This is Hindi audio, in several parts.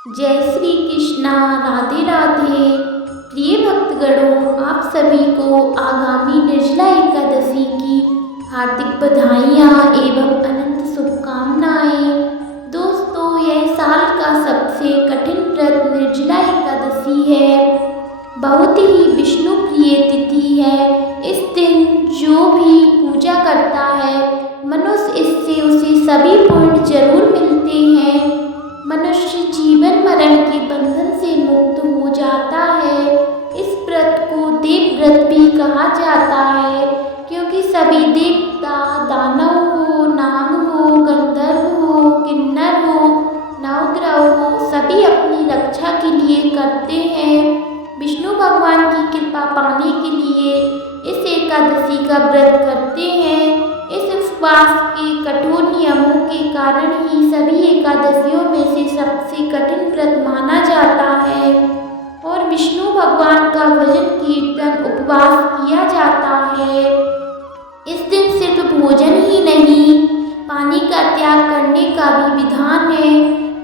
जय श्री कृष्णा। राधे राधे। प्रिय भक्तगणों, आप सभी को आगामी निर्जला एकादशी की हार्दिक बधाइयाँ एवं अनंत शुभकामनाएं। दोस्तों, यह साल का सबसे कठिन व्रत निर्जला एकादशी है। बहुत ही विष्णु प्रिय तिथि है। इस दिन जो भी पूजा करता है मनुष्य, इससे उसे सभी पुण्य जरूर मिलते हैं। मनुष्य जीवन मरण के बंधन से मुक्त हो जाता है। इस व्रत को देव व्रत भी कहा जाता है, क्योंकि सभी देवता, दानव हो, नाग हो, गंधर्व हो, किन्नर हो, नवग्रह हो, सभी अपनी रक्षा के लिए करते हैं। विष्णु भगवान की कृपा पाने के लिए इस एकादशी का व्रत करते हैं। इस उपवास के कठोर नियमों के कारण ही सभी एकादशियों में से सबसे कठिन व्रत माना जाता है और विष्णु भगवान का भजन कीर्तन उपवास किया जाता है। इस दिन सिर्फ भोजन ही नहीं, पानी का त्याग करने का भी विधान है।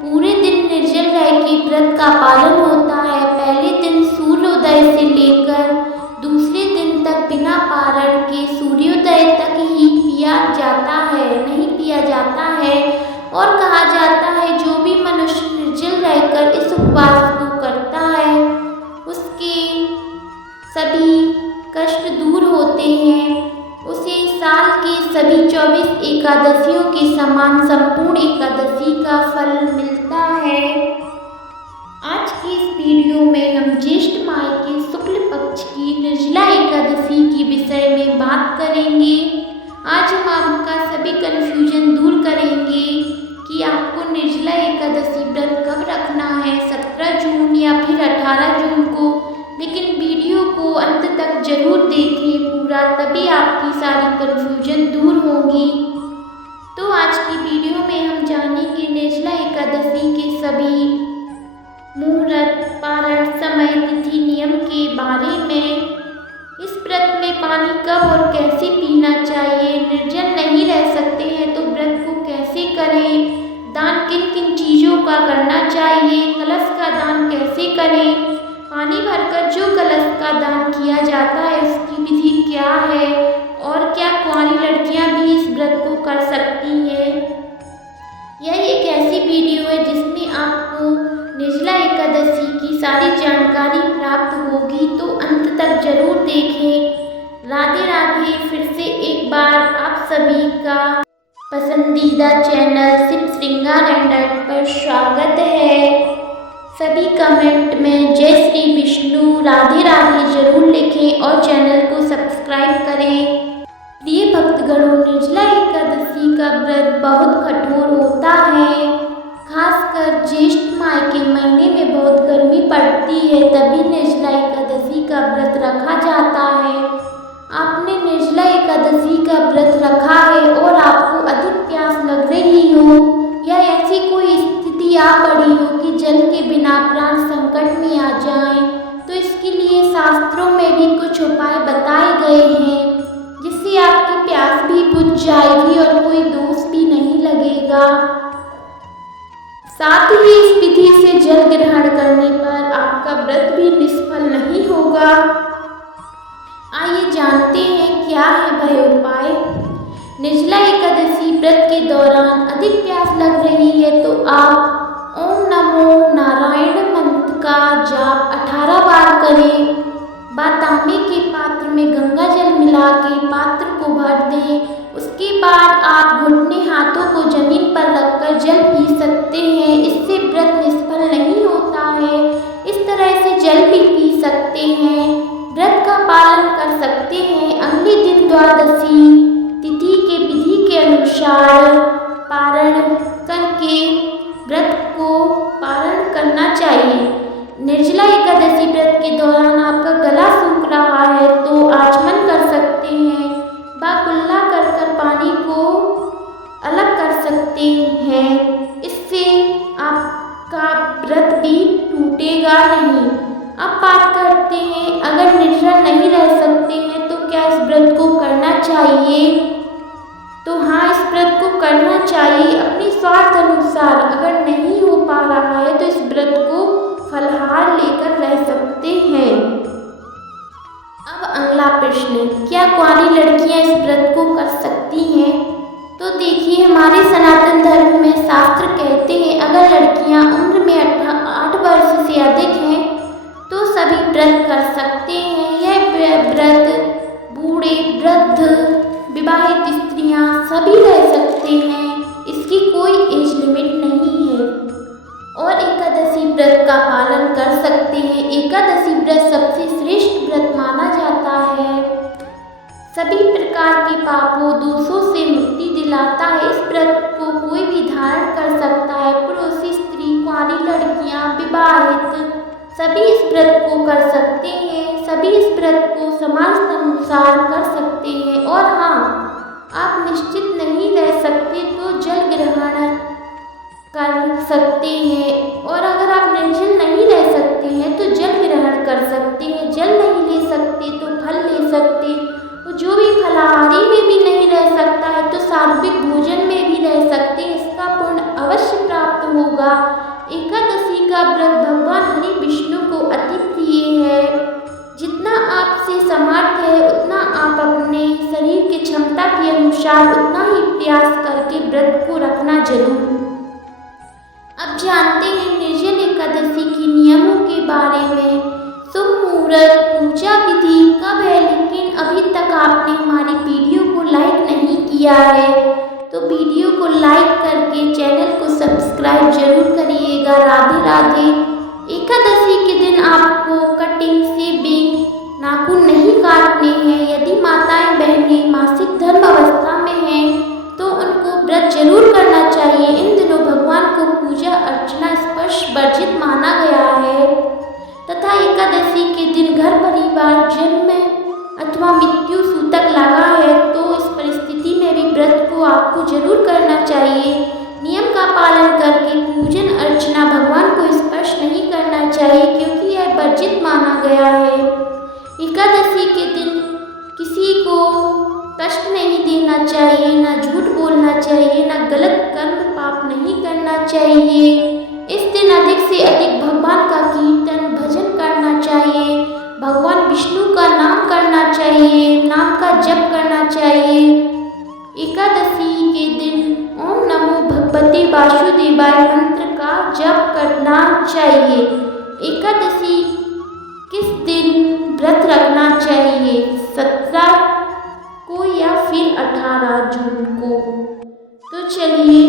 पूरे दिन निर्जल रह के व्रत का पालन होता है। पहले दिन सूर्योदय से लेकर दूसरे दिन तक बिना पारण के सूर्योदय तक ही नहीं पिया जाता है। और कहा जाता है जो भी मनुष्य निर्जल रहकर इस उपवास को करता है उसके सभी कष्ट दूर होते हैं। उसे साल के सभी 24 एकादशियों के समान संपूर्ण एकादशी का फल मिलता है। आज की इस वीडियो में हम ज्येष्ठ माह के शुक्ल पक्ष की निर्जला एकादशी के विषय में बात करेंगे। आज हम आपका सभी कन्फ्यूजन दूर करेंगे कि आपको निर्जला एकादशी व्रत कब रखना है, 17 जून या फिर 18 जून को। लेकिन वीडियो को अंत तक जरूर देखें पूरा, तभी आपकी सारी कन्फ्यूजन दूर होगी। तो आज की वीडियो में हम जानेंगे निर्जला एकादशी के सभी मुहूर्त, पारण, समय, तिथि, नियम के बारे में। इस व्रत में पानी कब और कैसे पीना चाहिए, निर्जल नहीं रह सकते हैं तो व्रत को कैसे करें, दान किन किन चीज़ों का करना चाहिए, कलश का दान कैसे करें, पानी भरकर जो कलश का दान किया जाता है उसकी विधि क्या है, और क्या कुंवारी लड़कियां भी इस व्रत को कर सकती हैं। यह एक ऐसी वीडियो है जिसमें आपको निर्जला एकादशी की सारी जानकारी प्राप्त होगी, तो अंत तक जरूर देखें। राधे राधे। फिर से एक बार आप सभी का पसंदीदा चैनल शिव श्रृंगार एंड आर्ट पर स्वागत है। सभी कमेंट में जय श्री विष्णु, राधे राधे जरूर लिखें और चैनल को सब्सक्राइब करें। प्रिय भक्तगणों, निर्जला एकादशी का व्रत बहुत कठोर होता है। खासकर ज्येष्ठ माह के महीने में बहुत गर्मी पड़ती है, तभी निर्जला एकादशी का व्रत रखा जाता है। आपने निर्जला एकादशी का व्रत रखा है और आपको अधिक प्यास लग रही हो या ऐसी कोई स्थिति आ पड़ी हो कि जल के बिना प्राण संकट में आ जाएं, तो इसके लिए शास्त्रों में भी कुछ उपाय बताए गए हैं जिससे आपकी प्यास भी बुझ जाएगी और कोई दोष भी नहीं लगेगा। साथ ही इस विधि से जल ग्रहण करने पर आपका व्रत भी निष्फल नहीं होगा। आइए जानते हैं क्या है वह उपाय। निर्जला एकादशी व्रत के दौरान अधिक प्यास लग रही है तो आप ओम नमो नारायण मंत्र का जाप 18 बार करें। तांबे के पात्र में गंगा जल मिला के पात्र को भर दें। उसके बाद आप घुटने हाथों को जमीन पर रखकर जल पी सकते हैं। इससे व्रत निष्फल नहीं होता है। इस तरह से जल भी पी सकते हैं, व्रत का पालन कर सकते हैं। अगले दिन द्वादशी तिथि के विधि के अनुसार पारण करके व्रत को पारण करना चाहिए। निर्जला एकादशी व्रत के दौरान आपका गला सूख रहा है तो आचमन कर सकते हैं, कुल्ला कर पानी को अलग कर सकते हैं। इससे आपका व्रत भी टूटेगा नहीं। अब बात करते हैं, अगर निर्जल नहीं रह सकते हैं तो क्या इस व्रत को करना चाहिए। तो हाँ, इस व्रत को करना चाहिए अपने स्वार्थ अनुसार। अगर नहीं हो पा रहा है तो इस व्रत प्रश्न, क्या कुंवारी लड़कियां इस व्रत को कर सकती हैं? तो देखिए, हमारे सनातन धर्म में शास्त्र कहते हैं अगर लड़कियां उम्र में 8 वर्ष से अधिक हैं तो सभी व्रत कर सकते हैं। यह व्रत बूढ़े, वृद्ध, विवाहित स्त्रियां सभी रह सकते हैं, इसकी कोई एज लिमिट नहीं है और एकादशी व्रत का पालन कर सकते हैं। एकादशी व्रत सबसे श्रेष्ठ व्रत माना जाता है, सभी प्रकार के पापों दोषों से मुक्ति दिलाता है। इस व्रत को कोई भी धारण कर सकता है, पुरुष, स्त्री, कुंवारी लड़कियां, विवाहित सभी इस व्रत को कर सकते हैं। सभी इस व्रत को समाजानुसार कर सकते हैं और हाँ, आप निश्चित नहीं रह सकते तो जल ग्रहण कर सकते हैं और अगर आप निर्जल नहीं रह सकते हैं तो जल ग्रहण कर सकते हैं। जल नहीं ले सकते तो फल ले सकते, तो जो भी फलाहारी में भी नहीं रह सकता है तो सात्विक भोजन में भी रह सकते हैं, इसका पुण्य अवश्य प्राप्त होगा। एकादशी का व्रत भगवान हरि विष्णु को अति प्रिय है। जितना आपसे सामर्थ्य है उतना आप अपने शरीर की क्षमता के अनुसार उतना ही प्रयास करके व्रत को रखना जरूर। अब जानते हैं निर्जल एकादशी के नियमों के बारे में। शुभ मुहूर्त, पूजा विधि कब है, लेकिन अभी तक आपने हमारी वीडियो को लाइक नहीं किया है तो वीडियो को लाइक करके चैनल को सब्सक्राइब जरूर करिएगा। राधे राधे। एकादशी के दिन आपको कटिंग, शेविंग, नाखून नहीं काटने हैं। यदि माताएं बहनें मासिक धर्म अवस्था में हैं तो उनको व्रत जरूर करना चाहिए। इन दिनों भगवान को पूजा अर्चना स्पर्श वर्जित माना गया है तथा एकादशी के दिन घर परिवार जन्म अथवा मृत्यु सूतक लगा है तो इस परिस्थिति में भी व्रत को आपको जरूर करना चाहिए। नियम का पालन करके पूजन अर्चना भगवान को स्पर्श नहीं करना चाहिए क्योंकि यह वर्जित माना गया है। एकादशी के दिन किसी को कष्ट नहीं देना चाहिए, ना झूठ बोलना चाहिए, ना गलत कर्म पाप नहीं करना चाहिए। इस दिन अधिक से अधिक भगवान का कीर्तन भजन करना चाहिए, भगवान विष्णु का नाम करना चाहिए, नाम का जप करना चाहिए। एकादशी के दिन ओम नमो भगवते वासुदेवाय मंत्र का जप करना चाहिए। एकादशी किस दिन व्रत रखना चाहिए, 17 को या फिर 18 जून को? तो चलिए,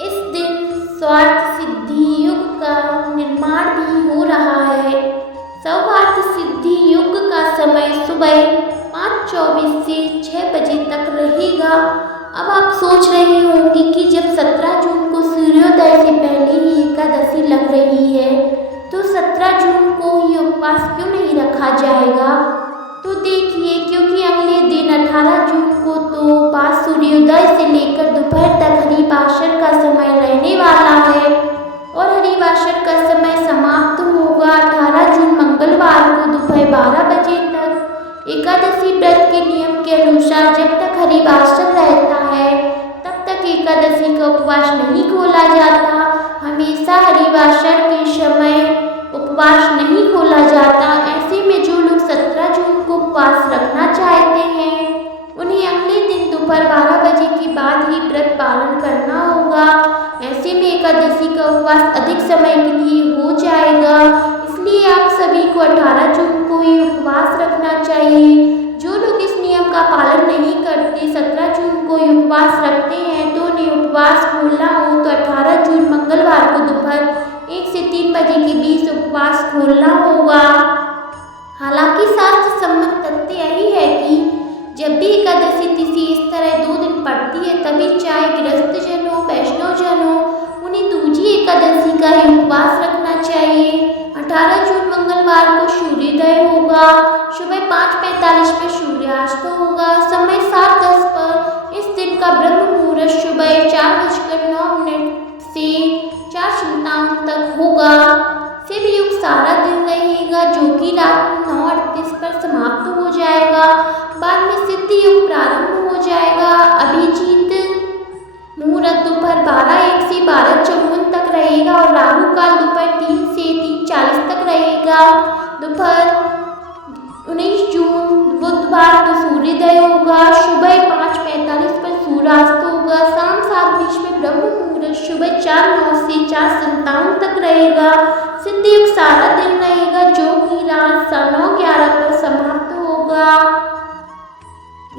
इस दिन स्वार्थ सिद्धि युग का निर्माण भी हो रहा है। स्वार्थ सिद्धि युग का समय सुबह 5:24 से 6 बजे तक रहेगा। अब आप सोच रहे होंगे कि जब 17 जून को सूर्योदय से पहले ही एकादशी लग रही है तो 17 जून को ही उपवास क्यों नहीं रखा जाएगा? तो देखिए, क्योंकि अगले दिन 18 जून को तो उपवास सूर्योदय से लेकर दोपहर तक हरिवासर का समय रहने वाला है और हरिवासर का समय समाप्त होगा 18 जून मंगलवार को दोपहर 12 बजे तक। एकादशी व्रत के नियम के अनुसार जब तक हरिवासर रहता है तब तक एकादशी का उपवास नहीं खोला जाता। हमेशा हरिवासर के समय उपवास नहीं खोला जाता। ऐसे में जो लोग 17 जून को उपवास रखना चाहते हैं उन्हें अगले दिन दोपहर 12 बजे के बाद ही व्रत पालन करना होगा। ऐसे में एकादशी का उपवास अधिक समय के लिए हो जाएगा, इसलिए आप सभी को 18 जून को ही उपवास रखना चाहिए। जो लोग इस नियम का पालन नहीं करते, 17 जून को ही उपवास रखते हैं तो उन्हें उपवास खोलना हो तो 18 जून मंगलवार को दोपहर 1 से 3 बजे के बीच उपवास खोलना होगा। हालांकि शास्त्र सम्मत तथ्य यही है कि जब भी एकादशी तिथि इस तरह 2 दिन पड़ती है तभी चाहे गृहस्थ जन हो, वैष्णव जन हो, उन्हें दूजी एकादशी का ही उपवास रखना चाहिए। 18 जून मंगलवार को सूर्योदय होगा, सुबह 5:45 में सूर्यास्त होगा, समय 7:10 पर। इस दिन का ब्रह्म मुहूर्त सुबह 4:09 से 4:57 तक होगा। शिव युग सारा दिन रहेगा जो कि रात 9:38 पर समाप्त हो जाएगा। बाद में सिद्धि युग प्रारंभ हो जाएगा। अभिजीत मुहूर्त दोपहर 12:01 से 12:54 तक रहेगा और राहु काल दोपहर 3 से 3:40 तक रहेगा। दोपहर 19 जून बुधवार को सूर्योदय होगा, सुबह 5:45 पर सूर्यास्त होगा, शाम 7:20 में ब्रह्म मुहूर्त सुबह 4:09 से 4:57 तक रहेगा। सिद्ध युग सारा दिन रहेगा, जो कि रात 9:11 पर समाप्त होगा।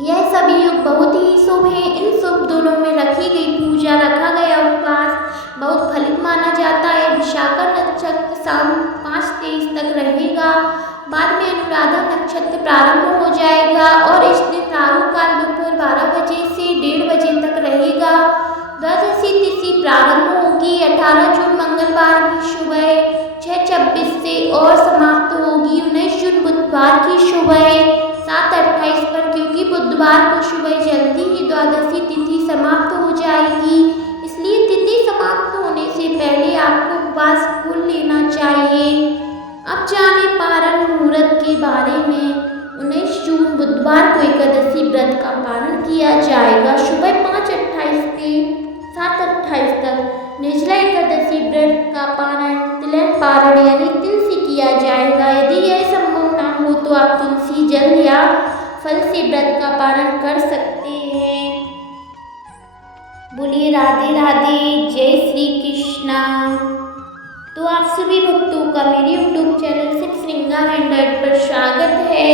यह सभी युग बहुत ही शुभ है। इन शुभ दिनों में रखी गई पूजा, रखा गया उपवास बहुत फलित माना जाता है। विशाखा नक्षत्र शाम 5:23 तक रहेगा, बाद में अनुराधा नक्षत्र प्रारंभ हो जाएगा और इस दिन राहु काल दोपहर 12 बजे से 1:30 बजे तक रहेगा। द्वादशी तिथि प्रारंभ होगी 18 जून मंगलवार की सुबह 6:26 से और समाप्त होगी 19 जून बुधवार की सुबह 7:28 पर, क्योंकि बुधवार को सुबह जल्दी ही द्वादशी तिथि समाप्त हो जाएगी। इसलिए तिथि समाप्त होने से पहले आपको उपवास खोल लेना चाहिए। अब जाने पारण मुहूर्त के बारे में। 19 जून बुधवार को एकादशी व्रत का पारण किया जाएगा, सुबह 5:28 से 7:28 तक। निर्जला एकादशी व्रत का पारण तिलक पारण यानी तिल से किया जाएगा। यदि यह संभव ना हो तो आप तुलसी जल या फल से व्रत का पारण कर सकते हैं। बोलिए राधे राधे, जय श्री कृष्णा। तो आप सभी भक्तों का मेरे यूट्यूब चैनल शिव श्रृंगार एंड्रॉइड पर स्वागत है।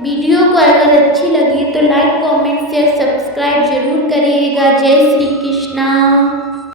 वीडियो को अगर अच्छी लगी तो लाइक, कमेंट, शेयर, सब्सक्राइब जरूर करिएगा। जय श्री कृष्णा।